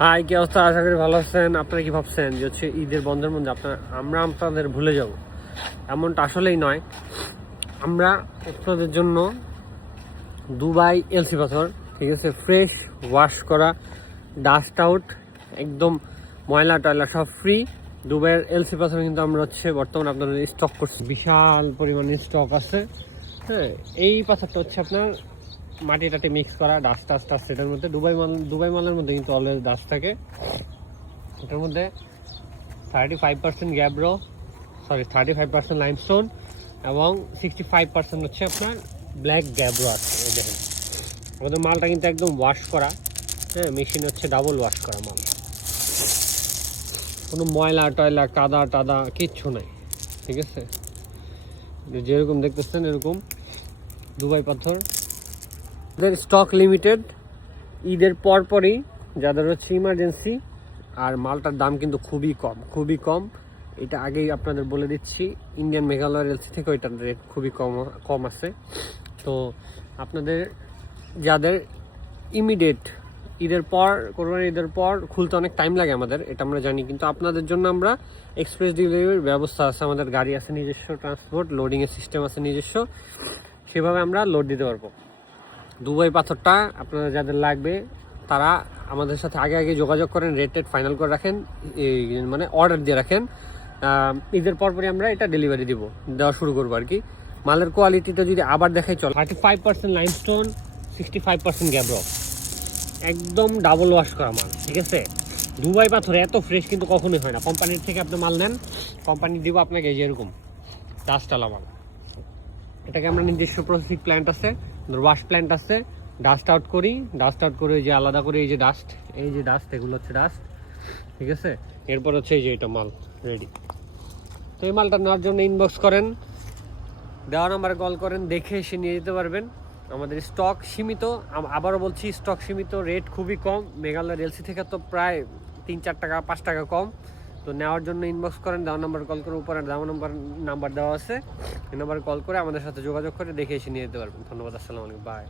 High, কি অবস্থা? আশা করি ভালো আছেন। আপনারা কি ভাবছেন যে হচ্ছে ঈদের বন্ধের মধ্যে আমরা আপনাদের ভুলে যাব? এমনটা আসলেই নয়। আমরা আপনাদের জন্য দুবাই এলসি পাথর, ঠিক আছে, ফ্রেশ ওয়াশ করা, ডাস্ট আউট, একদম ময়লা টয়লা সব ফ্রি। দুবাইয়ের এলসি পাথর কিন্তু আমরা হচ্ছে বর্তমানে আপনাদের স্টক করছি, বিশাল পরিমাণে স্টক আছে। হ্যাঁ, এই পাথরটা হচ্ছে আপনার মাটি টাটি মিক্স করা, ডাস্ট টাস্ট আছে এটার মধ্যে। দুবাই মালের মধ্যে কিন্তু অলওয়েজ ডাস্ট থাকে। এটার মধ্যে 35% গ্যাব্রো, 35% লাইমস্টোন এবং 65% হচ্ছে আপনার ব্ল্যাক গ্যাব্রো আছে। এই দেখেন, আমাদের মালটা কিন্তু একদম ওয়াশ করা। হ্যাঁ, মেশিন হচ্ছে ডাবল ওয়াশ করা মাল, কোনো ময়লা টয়লা কাদা টাদা কিচ্ছু নাই, ঠিক আছে। যেরকম দেখতেছেন এরকম দুবাই পাথর। স্টক লিমিটেড, ঈদের পরপরই যাদের হচ্ছে ইমার্জেন্সি। আর মালটার দাম কিন্তু খুবই কম। এটা আগেই আপনাদের বলে দিচ্ছি, ইন্ডিয়ান মেঘালয় এলসি থেকে ওইটার রেট খুবই কম আছে। তো আপনাদের যাদের ইমিডিয়েট ঈদের পর, কোরবানির ঈদের পর খুলতে অনেক টাইম লাগে আমাদের, এটা আমরা জানি, কিন্তু আপনাদের জন্য আমরা এক্সপ্রেস ডেলিভারির ব্যবস্থা আছে। আমাদের গাড়ি আছে নিজস্ব, ট্রান্সপোর্ট লোডিংয়ের সিস্টেম আছে নিজস্ব, সেভাবে আমরা লোড দিতে পারবো। দুবাই পাথরটা আপনারা যাদের লাগবে তারা আমাদের সাথে আগে যোগাযোগ করেন, রেট ফাইনাল করে রাখেন, মানে অর্ডার দিয়ে রাখেন। ঈদের পরপরই আমরা এটা ডেলিভারি দেওয়া শুরু করবো আর কি। মালের কোয়ালিটিটা যদি আবার দেখাই, চল 35% লাইমস্টোন, 65% গ্যাব্রো, একদম ডাবল ওয়াশ করা মাল, ঠিক আছে। দুবাই পাথর এত ফ্রেশ কিন্তু কখনোই হয় না। কোম্পানির থেকে আপনি মাল নেন, কোম্পানি দিব আপনাকে এই যেরকম ডাস্টওয়ালা মাল। এটাকে আমরা নিজস্ব প্রসেসিং প্ল্যান্ট আছে, ওয়াশ প্ল্যান্ট আছে, ডাস্ট আউট করে যে আলাদা করে এই যে ডাস্ট এগুলো হচ্ছে ডাস্ট, ঠিক আছে। এরপর হচ্ছে এই যে এটা মাল রেডি। তো এই মালটা নেওয়ার জন্য ইনবক্স করেন, দেওয়া নাম্বারে কল করেন, দেখে এসে নিয়ে যেতে পারবেন। আমাদের স্টক সীমিত, আবারও বলছি স্টক সীমিত, রেট খুবই কম। মেঘালয় এলসি থেকে তো প্রায় 3-4 টাকা 5 টাকা কম। তো নেওয়ার জন্য ইনবক্স করেন, দেওয়া নাম্বার কল করে, উপরে দেওয়া নাম্বার দেওয়া আছে, এই নাম্বারে কল করে আমাদের সাথে যোগাযোগ করে দেখে এসে নিয়ে যেতে পারবেন। ধন্যবাদ, আসসালামু আলাইকুম, বাই।